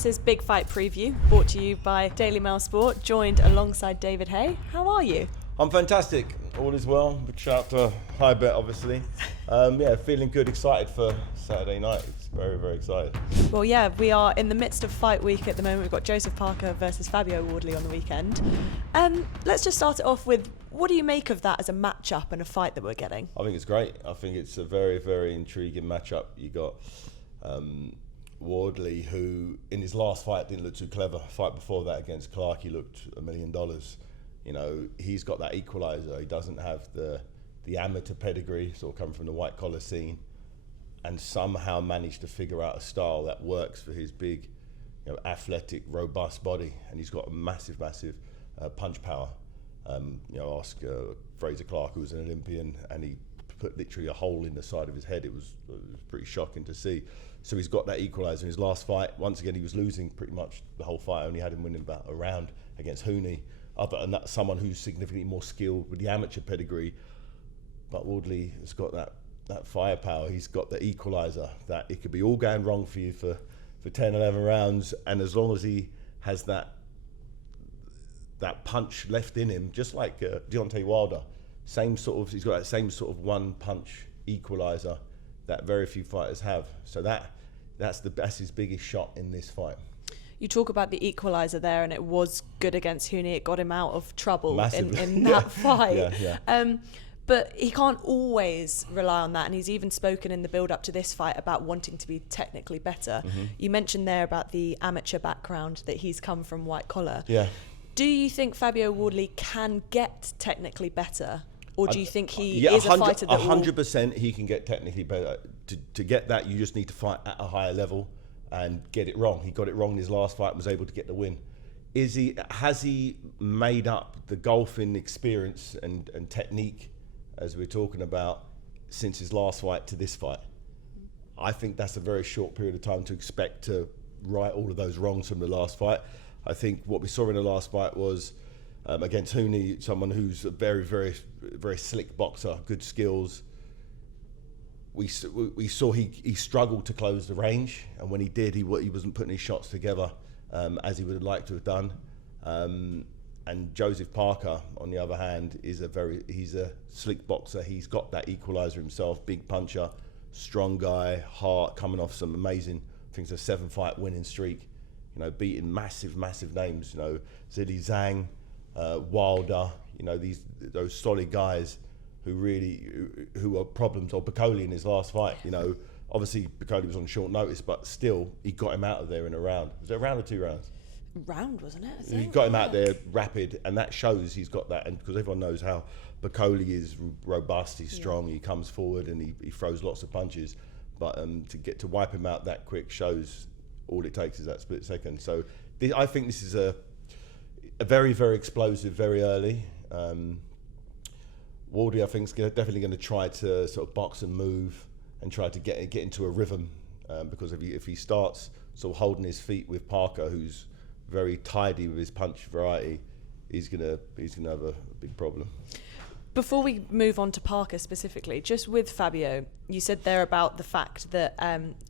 This is Big Fight Preview, brought to you by Daily Mail Sport, joined alongside David Haye. How are you? I'm fantastic. All is well. Big shout out to High Bet, obviously. Feeling good, excited for Saturday night. It's very, very excited. Well, yeah, we are in the midst of fight week at the moment. We've got Joseph Parker versus Fabio Wardley on the weekend. Let's just start it off with, what do you make of that as a matchup and a fight that we're getting? I think it's great. I think it's a very, very intriguing matchup. You got Wardley, who in his last fight didn't look too clever. Fight before that against Clark, he looked $1 million. You know, he's got that equaliser. He doesn't have the amateur pedigree, sort of coming from the white collar scene, and somehow managed to figure out a style that works for his big, athletic, robust body. And he's got a massive punch power. Ask Fraser Clark, who was an Olympian, and he put literally a hole in the side of his head. It was pretty shocking to see. So he's got that equaliser in his last fight. Once again, he was losing pretty much the whole fight. Only had him winning about a round against Hooney. Other than that, someone who's significantly more skilled with the amateur pedigree. But Wardley has got that firepower. He's got the equaliser, that it could be all going wrong for you for 10, 11 rounds. And as long as he has that punch left in him, just like Deontay Wilder, he's got that same sort of one punch equaliser that very few fighters have. So that's his biggest shot in this fight. You talk about the equaliser there, and it was good against Hooney. It got him out of trouble in that fight. Yeah. But he can't always rely on that, and he's even spoken in the build-up to this fight about wanting to be technically better. Mm-hmm. You mentioned there about the amateur background, that he's come from white collar. Yeah. Do you think Fabio Wardley can get technically better, or do you think he is a fighter that 100% he can get technically better. To get that, you just need to fight at a higher level and get it wrong. He got it wrong in his last fight and was able to get the win. Has he made up the golfing experience and technique, as we're talking about, since his last fight to this fight? I think that's a very short period of time to expect to right all of those wrongs from the last fight. I think what we saw in the last fight was against Hooney, someone who's a very, very, very slick boxer, good skills. We saw he struggled to close the range, and when he did, he wasn't putting his shots together as he would have liked to have done. And Joseph Parker, on the other hand, he's a slick boxer. He's got that equaliser himself, big puncher, strong guy, heart, coming off some amazing, I think it's a 7-fight winning streak. Beating massive names. Zhilei Zhang, Wilder. Those solid guys who are problems. Or Bacoli in his last fight. Obviously Bacoli was on short notice, but still he got him out of there in a round. Was it a round or 2 rounds? Round, wasn't it? I think. He got him out there rapid, and that shows he's got that. And because everyone knows how Bacoli is robust, he's strong, he comes forward and he throws lots of punches. But to wipe him out that quick shows all it takes is that split second. So I think this is a very, very explosive, very early. Wardley, I think, is definitely going to try to sort of box and move and try to get into a rhythm, because if he starts sort of holding his feet with Parker, who's very tidy with his punch variety, he's gonna have a big problem. Before we move on to Parker specifically, just with Fabio, you said there about the fact that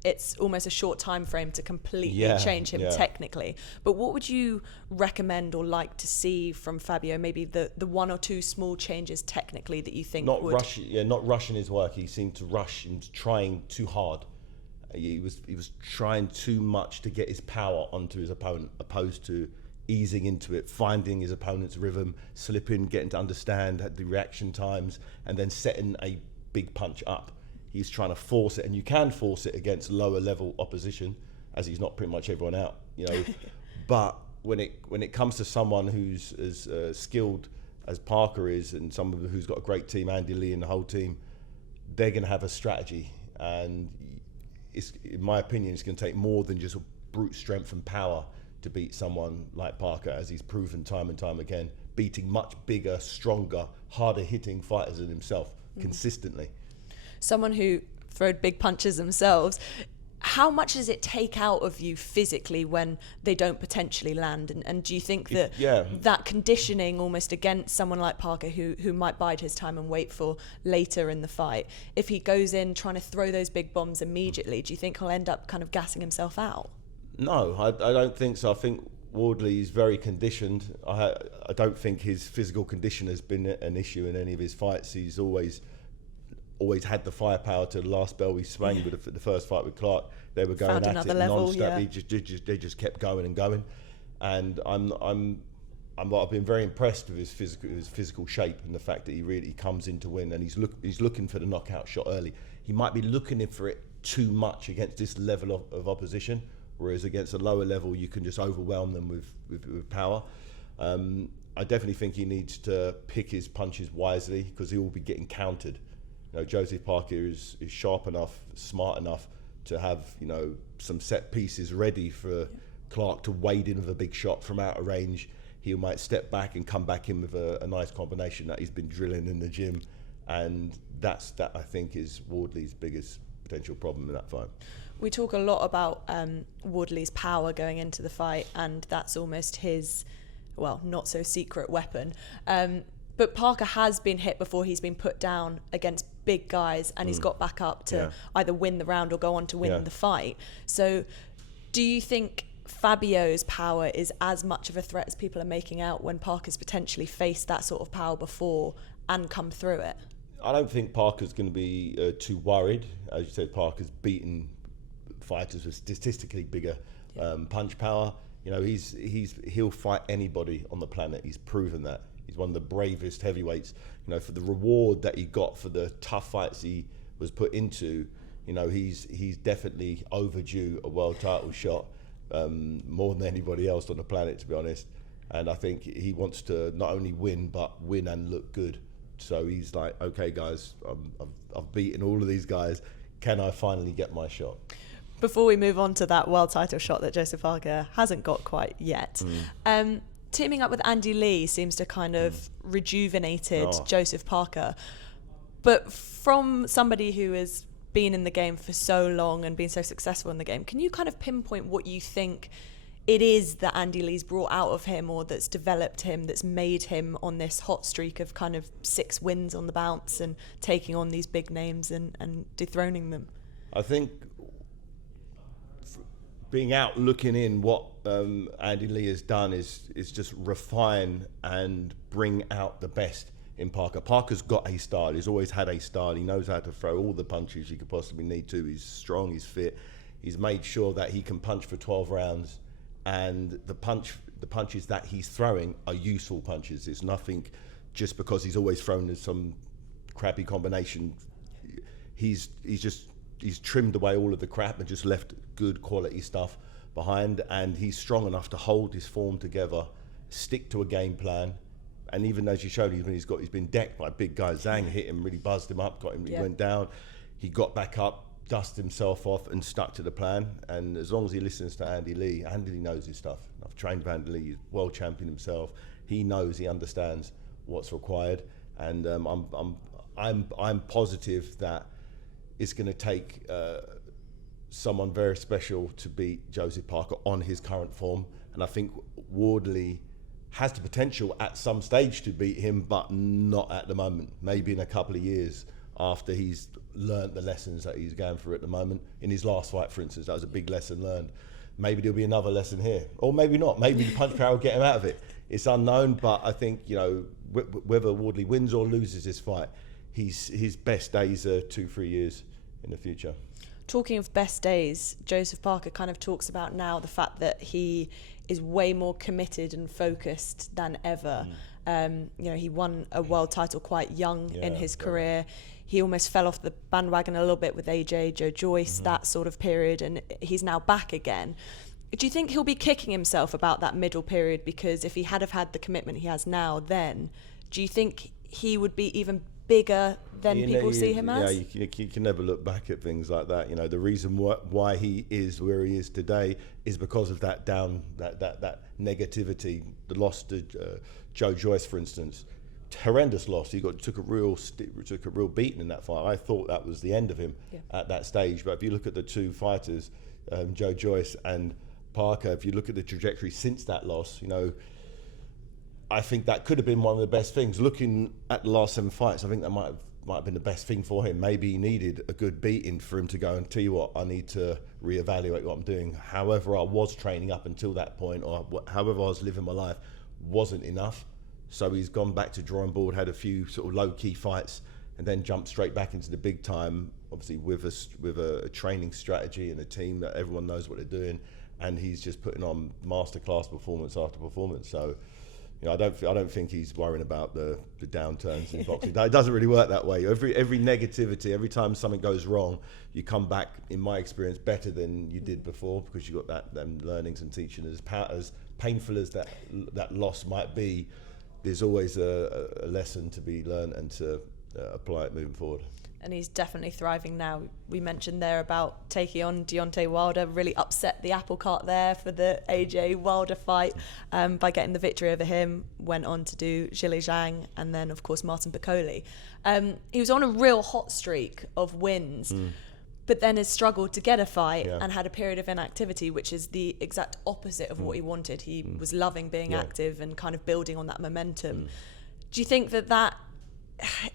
it's almost a short time frame to completely change him technically. But what would you recommend or like to see from Fabio? Maybe the 1 or 2 small changes technically that you think not rushing his work. He seemed to rush and trying too hard. He was trying too much to get his power onto his opponent, opposed to easing into it, finding his opponent's rhythm, slipping, getting to understand the reaction times, and then setting a big punch up. He's trying to force it, and you can force it against lower level opposition, as he's knocked pretty much everyone out, But when it comes to someone who's as skilled as Parker is, and someone who's got a great team, Andy Lee and the whole team, they're going to have a strategy. And in my opinion, it's going to take more than just brute strength and power to beat someone like Parker, as he's proven time and time again, beating much bigger, stronger, harder hitting fighters than himself consistently. Someone who throwed big punches themselves, how much does it take out of you physically when they don't potentially land? And do you think that that conditioning almost against someone like Parker, who might bide his time and wait for later in the fight, if he goes in trying to throw those big bombs immediately, do you think he'll end up kind of gassing himself out? No, I don't think so. I think Wardley is very conditioned. I don't think his physical condition has been an issue in any of his fights. He's always had the firepower. To the last bell he swung with the first fight with Clark, they were going at it non-stop. They just kept going and going, and I've been very impressed with his physical shape and the fact that he really comes in to win, and he's looking for the knockout shot early. He might be looking for it too much against this level of opposition, whereas against a lower level you can just overwhelm them with power. I definitely think he needs to pick his punches wisely, because he will be getting countered. Joseph Parker is sharp enough, smart enough to have some set pieces ready for Clark to wade in with a big shot from out of range. He might step back and come back in with a nice combination that he's been drilling in the gym, and that I think is Wardley's biggest potential problem in that fight. We talk a lot about Wardley's power going into the fight, and that's almost his, not so secret weapon. But Parker has been hit before. He's been put down against big guys, and he's got back up to either win the round or go on to win the fight. So do you think Fabio's power is as much of a threat as people are making out, when Parker's potentially faced that sort of power before and come through it? I don't think Parker's going to be too worried. As you said, Parker's beaten fighters with statistically bigger punch power. He'll fight anybody on the planet. He's proven that. He's one of the bravest heavyweights. For the reward that he got for the tough fights he was put into, he's definitely overdue a world title shot, more than anybody else on the planet, to be honest. And I think he wants to not only win, but win and look good. So he's like, okay, guys, I've beaten all of these guys. Can I finally get my shot? Before we move on to that world title shot that Joseph Parker hasn't got quite yet, teaming up with Andy Lee seems to kind of rejuvenated Joseph Parker. But from somebody who has been in the game for so long and been so successful in the game, can you kind of pinpoint what you think it is that Andy Lee's brought out of him, or that's developed him, that's made him on this hot streak of kind of 6 wins on the bounce and taking on these big names and dethroning them? I think being out looking in, what Andy Lee has done is just refine and bring out the best in Parker. Parker's got a style. He's always had a style. He knows how to throw all the punches he could possibly need to. He's strong, he's fit. He's made sure that he can punch for 12 rounds, and the punches that he's throwing are useful punches. It's nothing just because he's always thrown some crappy combination. He's trimmed away all of the crap and just left good quality stuff behind, and he's strong enough to hold his form together, stick to a game plan. And even as you showed, he's been decked by big guys. Zhang hit him, really buzzed him up, he went down. He got back up, dusted himself off and stuck to the plan. And as long as he listens to Andy Lee knows his stuff. I've trained with Andy Lee, he's world champion himself. He knows, he understands what's required. And I'm positive that it's going to take someone very special to beat Joseph Parker on his current form. And I think Wardley has the potential at some stage to beat him, but not at the moment. Maybe in a couple of years after he's learnt the lessons that he's going through at the moment. In his last fight, for instance, that was a big lesson learned. Maybe there'll be another lesson here, or maybe not. Maybe the punch power will get him out of it. It's unknown, but I think, whether Wardley wins or loses this fight, his best days are 2-3 years in the future. Talking of best days, Joseph Parker kind of talks about now the fact that he is way more committed and focused than ever. He won a world title quite young in his career. He almost fell off the bandwagon a little bit with AJ, Joe Joyce, that sort of period, and he's now back again. Do you think he'll be kicking himself about that middle period? Because if he had have had the commitment he has now, then do you think he would be even bigger than people see him as? Yeah, you can never look back at things like that. The reason why he is where he is today is because of that negativity. The loss to Joe Joyce, for instance, horrendous loss. He took a real beating in that fight. I thought that was the end of him at that stage. But if you look at the two fighters, Joe Joyce and Parker, if you look at the trajectory since that loss, I think that could have been one of the best things. Looking at the last 7 fights, I think that might have might have been the best thing for him. Maybe he needed a good beating for him to go and tell you what, I need to reevaluate what I'm doing. However I was training up until that point, or however I was living my life, wasn't enough. So he's gone back to drawing board, had a few sort of low-key fights, and then jumped straight back into the big time, obviously with a training strategy and a team that everyone knows what they're doing, and he's just putting on masterclass performance after performance. So, you know, I don't think he's worrying about the downturns in boxing. It doesn't really work that way. Every negativity, every time something goes wrong, you come back, in my experience, better than you did before, because you got them learnings and teaching. As painful as that loss might be, there's always a lesson to be learned and to apply it moving forward. And he's definitely thriving now. We mentioned there about taking on Deontay Wilder, really upset the apple cart there for the AJ Wilder fight by getting the victory over him. Went on to do Zhilei Zhang and then, of course, Martin Bakole. He was on a real hot streak of wins, but then has struggled to get a fight and had a period of inactivity, which is the exact opposite of what he wanted. He was loving being active and kind of building on that momentum. Do you think that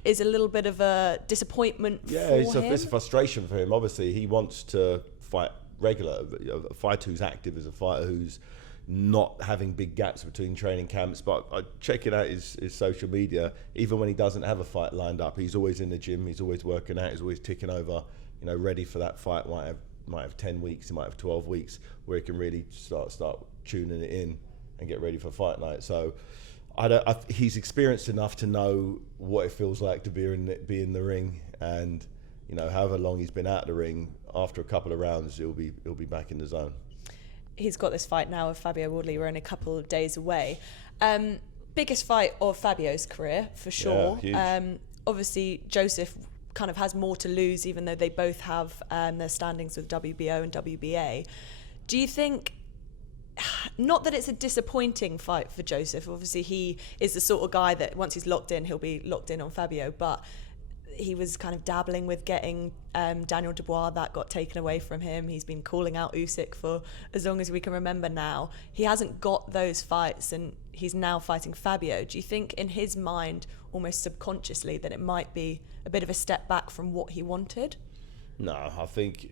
is a little bit of a disappointment for him? It's a frustration for him. Obviously, he wants to fight regular. A fighter who's active is a fighter who's not having big gaps between training camps. But checking out his social media, even when he doesn't have a fight lined up, he's always in the gym, he's always working out, he's always ticking over, you know, ready for that fight. Might have 10 weeks, he might have 12 weeks where he can really start tuning it in and get ready for fight night. So he's experienced enough to know what it feels like to be in the ring, and you know, however long he's been out of the ring, after a couple of rounds, he'll be back in the zone. He's got this fight now with Fabio Wardley. We're only a couple of days away. Biggest fight of Fabio's career for sure. Yeah, huge. Obviously, Joseph kind of has more to lose, even though they both have their standings with WBO and WBA. Do you think? Not that it's a disappointing fight for Joseph. Obviously, he is the sort of guy that once he's locked in, he'll be locked in on Fabio. But he was kind of dabbling with getting Daniel Dubois. That got taken away from him. He's been calling out Usyk for as long as we can remember now. He hasn't got those fights, and he's now fighting Fabio. Do you think in his mind, almost subconsciously, that it might be a bit of a step back from what he wanted? No, I think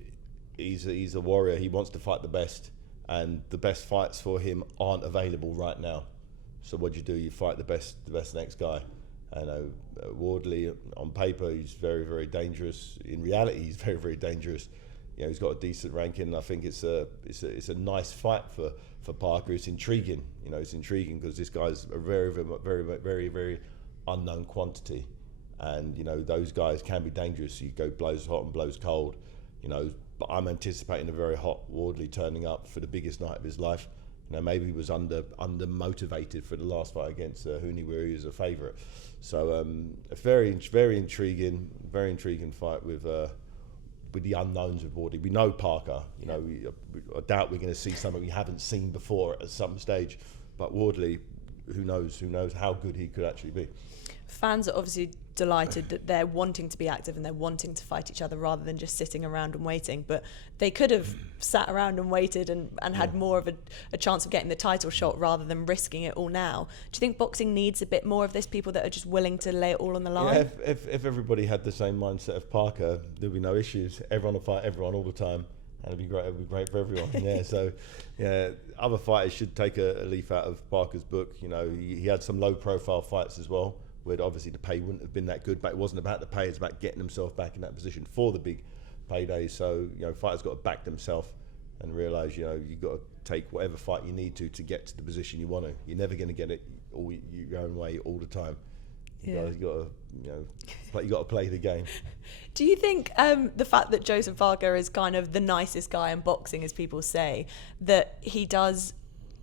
he's a warrior. He wants to fight the best. And the best fights for him aren't available right now. So what do? You fight the best next guy. I know Wardley, on paper, he's very, very dangerous. In reality, he's very, very dangerous. You know, he's got a decent ranking, and I think it's a nice fight for Parker. It's intriguing. You know, it's intriguing because this guy's a very, very, very, very, very unknown quantity, and you know those guys can be dangerous. You go blows hot and blows cold. You know. But I'm anticipating a very hot Wardley turning up for the biggest night of his life. You know, maybe he was under motivated for the last fight against Hooney, where he was a favourite. So a very intriguing fight with the unknowns with Wardley. We know Parker. You know, I doubt we're going to see something we haven't seen before at some stage. But Wardley, who knows how good he could actually be. Fans are obviously delighted that they're wanting to be active and they're wanting to fight each other rather than just sitting around and waiting. But they could have sat around and waited and had more of a chance of getting the title shot rather than risking it all now. Do you think boxing needs a bit more of this, people that are just willing to lay it all on the line? Yeah, if everybody had the same mindset of Parker, there'd be no issues. Everyone will fight everyone all the time. And it'd be great for everyone. Yeah, so yeah, other fighters should take a leaf out of Parker's book. You know, he had some low-profile fights as well, where obviously the pay wouldn't have been that good, but it wasn't about the pay, it's about getting himself back in that position for the big paydays. So, you know, fighters got to back themselves and realise, you know, you've got to take whatever fight you need to get to the position you want to. You're never going to get it all your own way all the time. You got to play the game. Do you think the fact that Joseph Parker is kind of the nicest guy in boxing, as people say, that he does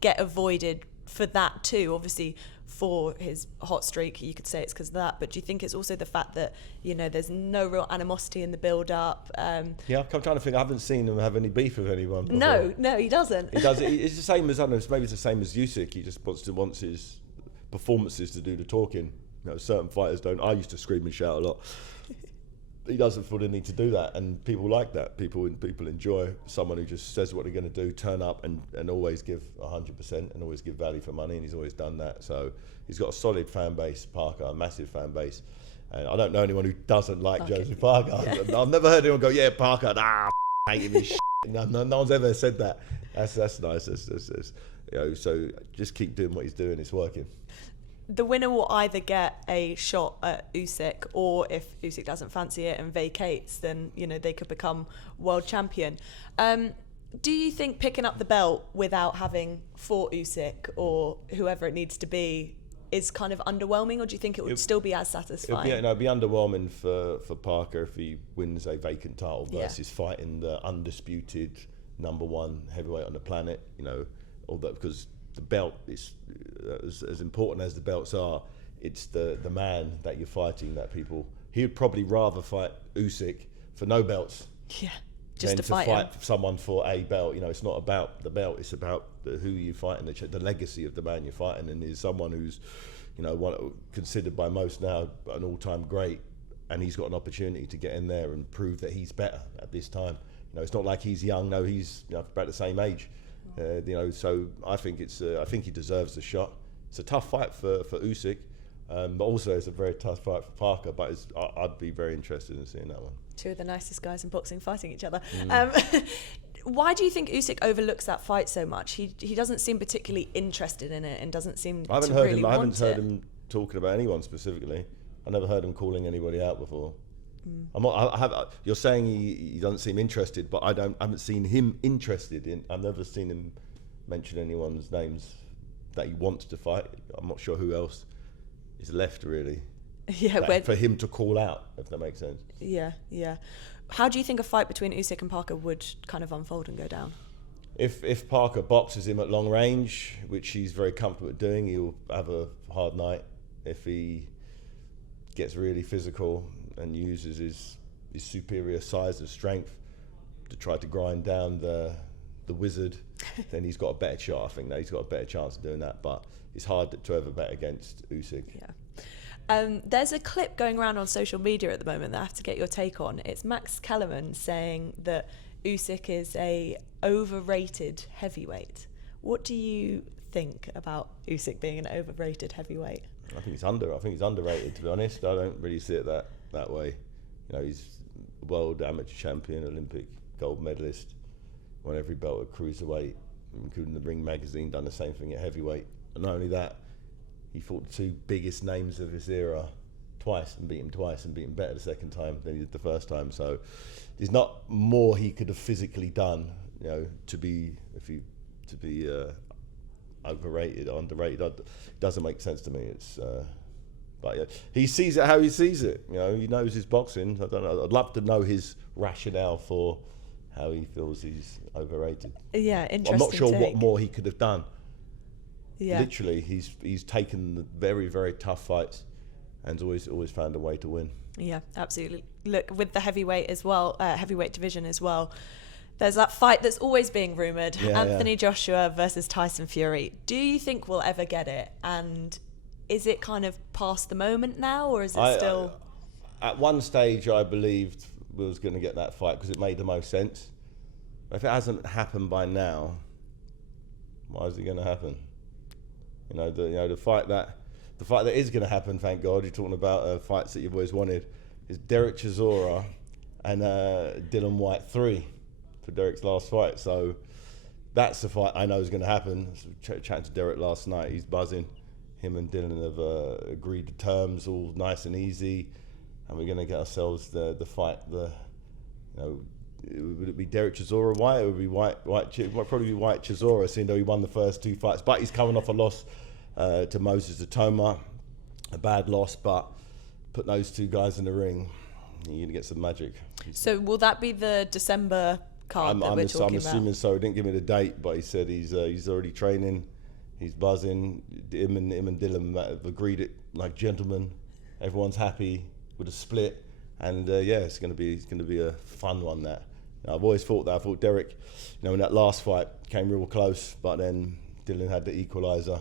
get avoided for that too? Obviously, for his hot streak, you could say it's because of that. But do you think it's also the fact that, you know, there's no real animosity in the build-up? Yeah, I'm trying to think. I haven't seen him have any beef with anyone before. No, he doesn't. He does. It's the same as, I don't know, maybe it's the same as Usyk. He just wants his performances to do the talking. You know, certain fighters don't. I used to scream and shout a lot. He doesn't feel the need to do that, and people like that. People enjoy someone who just says what they're going to do, turn up, and always give 100%, and always give value for money. And he's always done that. So he's got a solid fan base, Parker, a massive fan base, And I don't know anyone who doesn't like Okay. Joseph Parker. Yeah. I've never heard anyone go, yeah, Parker, hating his shit. No one's ever said that. That's nice. That's, so just keep doing what he's doing. It's working. The winner will either get a shot at Usyk, or if Usyk doesn't fancy it and vacates, then they could become world champion. Do you think picking up the belt without having fought Usyk or whoever it needs to be is kind of underwhelming, or do you think it would still be as satisfying? It'd be underwhelming for Parker if he wins a vacant title versus fighting the undisputed #1 heavyweight on the planet. All that, because the belt is as important as the belts are. It's the man that you're fighting that people. He would probably rather fight Usyk for no belts. Yeah, just than to fight someone for a belt. It's not about the belt. It's about who you're fighting, the legacy of the man you're fighting, and is someone who's, considered by most now an all-time great, and he's got an opportunity to get in there and prove that he's better at this time. It's not like he's young. No, he's about the same age. So I think I think he deserves the shot. It's a tough fight for Usyk, but also it's a very tough fight for Parker. But I'd be very interested in seeing that one. Two of the nicest guys in boxing fighting each other. Why do you think Usyk overlooks that fight so much? He doesn't seem particularly interested in it and doesn't seem to really want it. I haven't heard him talking about anyone specifically. I never heard him calling anybody out before. You're saying he doesn't seem interested, but I haven't seen him interested in. I've never seen him mention anyone's names that he wants to fight. I'm not sure who else is left really. Yeah, for him to call out, if that makes sense. Yeah. How do you think a fight between Usyk and Parker would kind of unfold and go down? If Parker boxes him at long range, which he's very comfortable at doing, he'll have a hard night. If he gets really physical and uses his superior size and strength to try to grind down the wizard, then he's got a better shot. I think that he's got a better chance of doing that, but it's hard to ever bet against Usyk. Yeah. There's a clip going around on social media at the moment that I have to get your take on. It's Max Kellerman saying that Usyk is a overrated heavyweight. What do you think about Usyk being an overrated heavyweight? I think he's underrated, to be honest. I don't really see it that way. He's world amateur champion, Olympic gold medalist, won every belt at cruiserweight, including the Ring magazine, done the same thing at heavyweight. And not only that, he fought the two biggest names of his era twice and beat him better the second time than he did the first time. So there's not more he could have physically done, to be overrated or underrated. It doesn't make sense to me. But yeah, he sees it how he sees it. He knows his boxing. I don't know. I'd love to know his rationale for how he feels he's overrated. Yeah, interesting. I'm not sure take. what more he could have done. Yeah. Literally, he's taken the very, very tough fights and always found a way to win. Yeah, absolutely. Look, with the heavyweight division as well, there's that fight that's always being rumoured, Anthony Joshua versus Tyson Fury. Do you think we'll ever get it? And is it kind of past the moment now, or is it still... At one stage, I believed we was going to get that fight because it made the most sense. If it hasn't happened by now, why is it going to happen? The fight that is going to happen, thank God. You're talking about fights that you've always wanted. Is Derek Chisora and Dylan White 3 for Derek's last fight. So that's the fight I know is going to happen. Chatting to Derek last night, he's buzzing. Him and Dylan have agreed to terms, all nice and easy, and we're going to get ourselves the fight. Would it be Derek Chisora White, or would it be White? It might probably be White Chisora, seeing though he won the first two fights. But he's coming off a loss to Moses Itauma, a bad loss. But put those two guys in the ring, you're going to get some magic. So will that be the December card that we're talking about? I'm assuming so. He didn't give me the date, but he said he's already training. He's buzzing. Him and Dylan have agreed it like gentlemen. Everyone's happy with a split, and it's going to be a fun one. That I've always thought that. I thought Derek, in that last fight came real close, but then Dylan had the equaliser.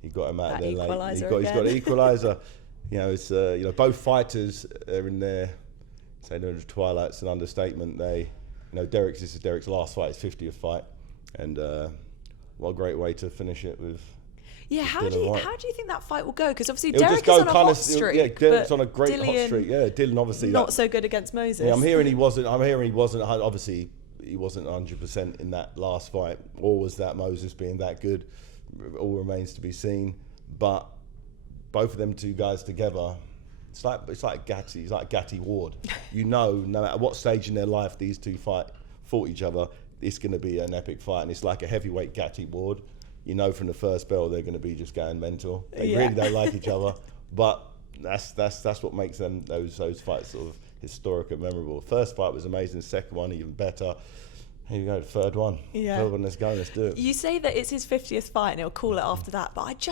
He got him out of there late. He's got the equaliser. It's both fighters are in there. Saying they're in the twilight's an understatement. This is Derek's last fight, his 50th fight, and what a great way to finish it with. Yeah, how do you think that fight will go? Because obviously It'll Derek is on a hot streak. Yeah, Derek's on a great Dillian, hot streak. Yeah, Dylan obviously not so good against Moses. Yeah, I'm hearing he wasn't. Obviously, he wasn't 100% in that last fight. Or was that Moses being that good? All remains to be seen. But both of them two guys together, it's like Gatti Ward. You know, no matter what stage in their life these two fought each other, it's going to be an epic fight, and it's like a heavyweight Gatti Ward. You know, from the first bell, they're going to be just going mental. They really don't like each other, but that's what makes them those fights sort of historic and memorable. First fight was amazing. Second one even better. Here you go, third one. Yeah. Third one, let's go, let's do it. You say that it's his 50th fight and he'll call it after that, but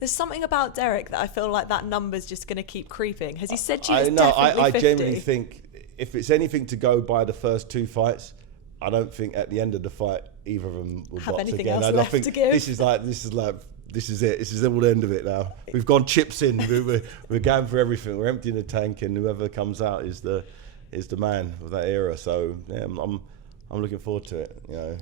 there's something about Derek that I feel like that number's just going to keep creeping. Has he said to you it's definitely 50? I genuinely think if it's anything to go by the first two fights, I don't think at the end of the fight either of them will have box anything again. else left to give. This is it. This is it. This is all the end of it now. We've gone chips in. We're going for everything. We're emptying the tank, and whoever comes out is the man of that era. So yeah, I'm looking forward to it. You know,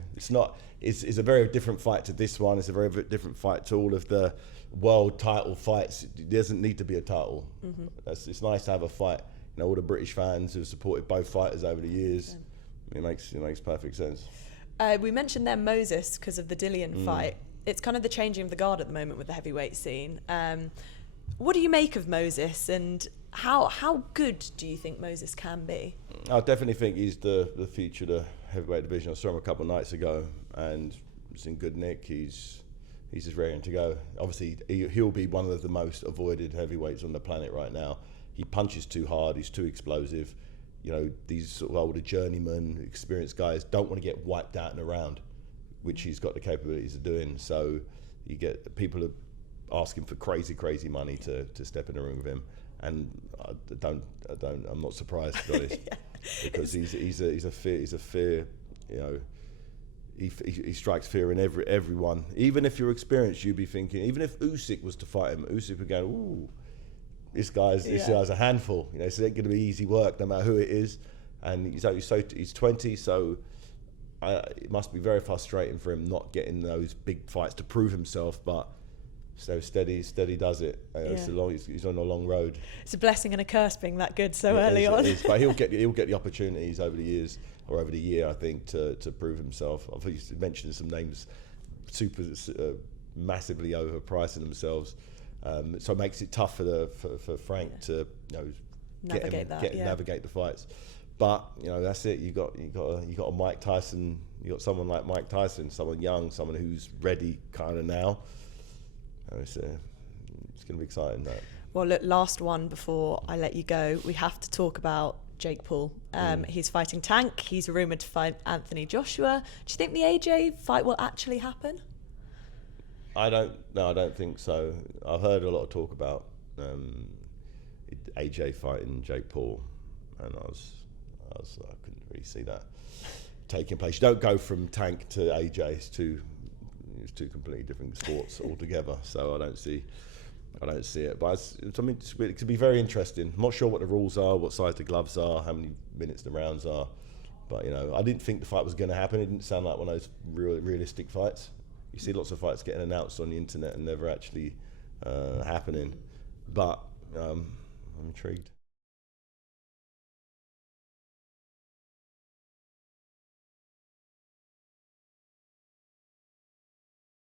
it's a very different fight to this one. It's a very different fight to all of the world title fights. It doesn't need to be a title. Mm-hmm. It's nice to have a fight. You know, all the British fans who've supported both fighters over the years. Yeah. It makes perfect sense. We mentioned there Moses because of the Dillian fight. It's kind of the changing of the guard at the moment with the heavyweight scene. What do you make of Moses, and how good do you think Moses can be? I definitely think he's the future of the heavyweight division. I saw him a couple of nights ago, and he's in good nick. He's just raring to go. Obviously, he'll be one of the most avoided heavyweights on the planet right now. He punches too hard. He's too explosive. You know, these sort of older journeyman, experienced guys don't want to get wiped out in a round, which he's got the capabilities of doing. So you get people are asking for crazy money to step in the ring with him, and I'm not surprised, to be honest, because he's a fear. You know, he strikes fear in everyone. Even if you're experienced, you'd be thinking. Even if Usyk was to fight him, Usyk would go, ooh. This guy's a handful. You know, it's not going to be easy work, no matter who it is. And he's 20, so it must be very frustrating for him not getting those big fights to prove himself. But so steady does it. He's on a long road. It's a blessing and a curse being that good so early on. It is, but he'll get the opportunities over the years or over the year, I think, to prove himself. I've mentioned some names, super massively overpricing themselves. So it makes it tough for Frank to navigate the fights. But you know, that's it. You got a Mike Tyson. You got someone like Mike Tyson, someone young, someone who's ready kind of now. It's going to be exciting. That. Well, look, last one before I let you go. We have to talk about Jake Paul. He's fighting Tank. He's rumoured to fight Anthony Joshua. Do you think the AJ fight will actually happen? I don't think so. I've heard a lot of talk about AJ fighting Jake Paul, and I couldn't really see that taking place. You don't go from Tank to AJ. It's two completely different sports altogether. So I don't see it. But it could be very interesting. I'm not sure what the rules are, what size the gloves are, how many minutes the rounds are. But you know, I didn't think the fight was going to happen. It didn't sound like one of those realistic fights. You see lots of fights getting announced on the internet and never actually happening. But I'm intrigued.